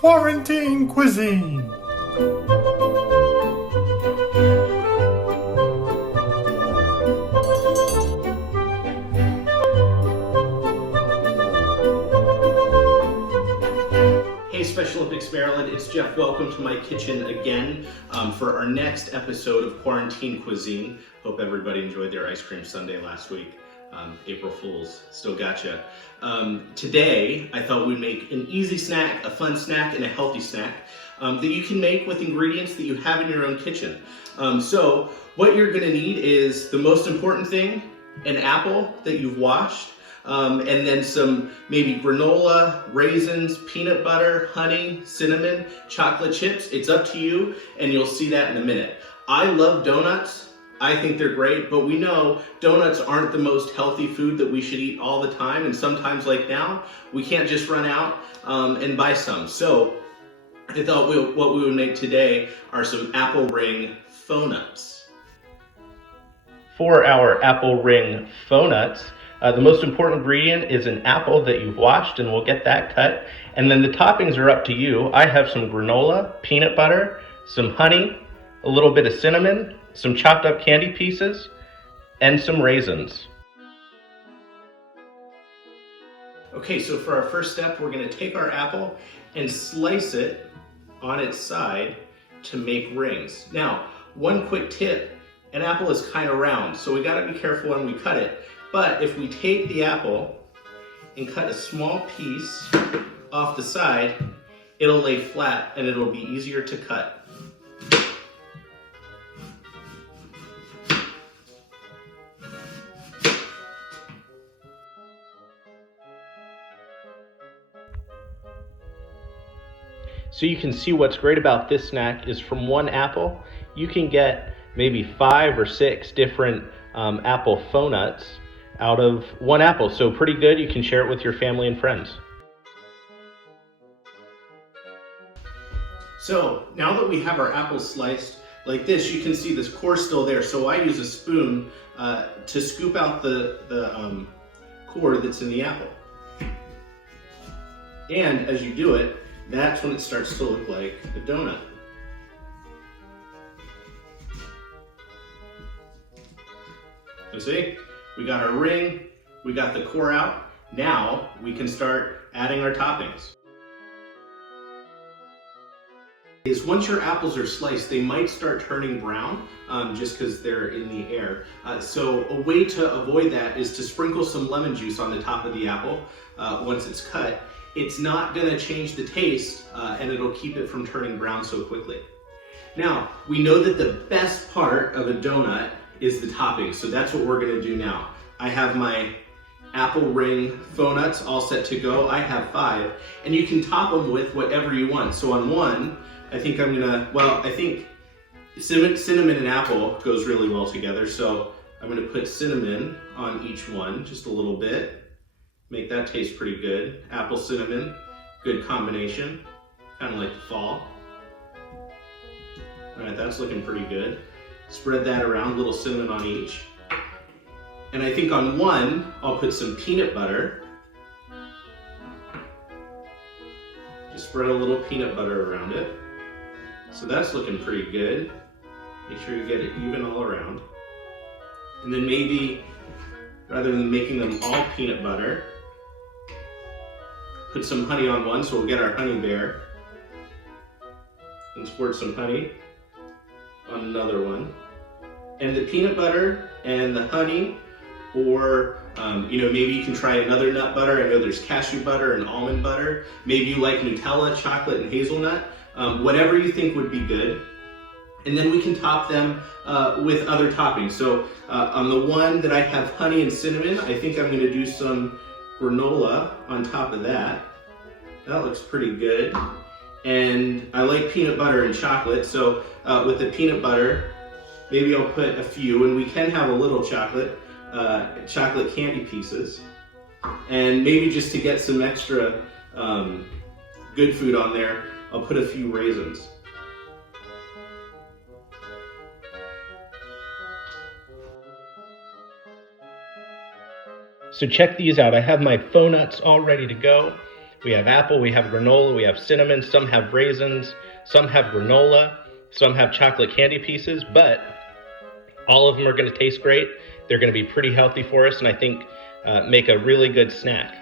Quarantine Cuisine. Hey Special Olympics Maryland, it's Jeff. Welcome to my kitchen again for our next episode of Quarantine Cuisine. Hope everybody enjoyed their ice cream sundae last week. April Fools, still gotcha. Today, I thought we'd make an easy snack, a fun snack, and a healthy snack that you can make with ingredients that you have in your own kitchen. So what you're gonna need is the most important thing, an apple that you've washed, and then some maybe granola, raisins, peanut butter, honey, cinnamon, chocolate chips. It's up to you, and you'll see that in a minute. I love donuts. I think they're great, but we know donuts aren't the most healthy food that we should eat all the time, and sometimes like now, we can't just run out and buy some. So I thought what we would make today are some apple ring Fauxnuts. For our apple ring Fauxnuts, the most important ingredient is an apple that you've washed, and we'll get that cut. And then the toppings are up to you. I have some granola, peanut butter, some honey, a little bit of cinnamon, some chopped up candy pieces, and some raisins. Okay, so for our first step, we're gonna take our apple and slice it on its side to make rings. Now, one quick tip, an apple is kind of round, so we gotta be careful when we cut it. But if we take the apple and cut a small piece off the side, it'll lay flat and it'll be easier to cut. So you can see what's great about this snack is from one apple, you can get maybe 5 or 6 different apple Fauxnuts out of one apple. So pretty good, you can share it with your family and friends. So now that we have our apples sliced like this, you can see this core still there. So I use a spoon to scoop out the core that's in the apple. And as you do it, that's when it starts to look like a donut. So see, we got our ring, we got the core out. Now we can start adding our toppings. Once your apples are sliced, they might start turning brown just because they're in the air. So a way to avoid that is to sprinkle some lemon juice on the top of the apple once it's cut. It's not gonna change the taste and it'll keep it from turning brown so quickly. Now, we know that the best part of a donut is the topping, so that's what we're gonna do now. I have my apple ring Fauxnuts all set to go. I have 5, and you can top them with whatever you want. So on one, I think cinnamon and apple goes really well together, so I'm gonna put cinnamon on each one, just a little bit. Make that taste pretty good. Apple cinnamon, good combination, kind of like the fall. All right, that's looking pretty good. Spread that around, little cinnamon on each. And I think on one, I'll put some peanut butter. Just spread a little peanut butter around it. So that's looking pretty good. Make sure you get it even all around. And then maybe, rather than making them all peanut butter, put some honey on one, so we'll get our honey bear. And squirt some honey on another one. And the peanut butter and the honey, or maybe you can try another nut butter. I know there's cashew butter and almond butter. Maybe you like Nutella, chocolate, and hazelnut. Whatever you think would be good. And then we can top them with other toppings. So on the one that I have honey and cinnamon, I think I'm gonna do some granola on top of that. That looks pretty good. And I like peanut butter and chocolate, so with the peanut butter, maybe I'll put a few, and we can have a little chocolate candy pieces. And maybe just to get some extra good food on there, I'll put a few raisins. So check these out. I have my Fauxnuts all ready to go. We have apple, we have granola, we have cinnamon, some have raisins, some have granola, some have chocolate candy pieces, but all of them are going to taste great. They're going to be pretty healthy for us, and I think make a really good snack.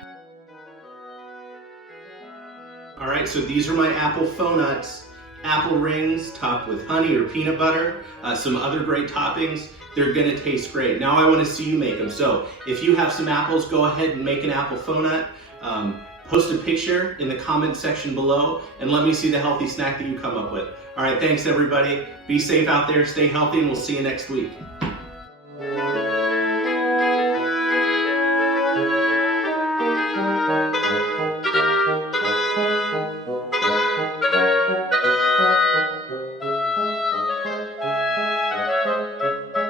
All right, so these are my apple Fauxnuts. Apple rings topped with honey or peanut butter, some other great toppings. They're gonna taste great. Now I wanna see you make them. So if you have some apples, go ahead and make an apple Fauxnut. Post a picture in the comment section below and let me see the healthy snack that you come up with. All right, thanks everybody. Be safe out there, stay healthy, and we'll see you next week.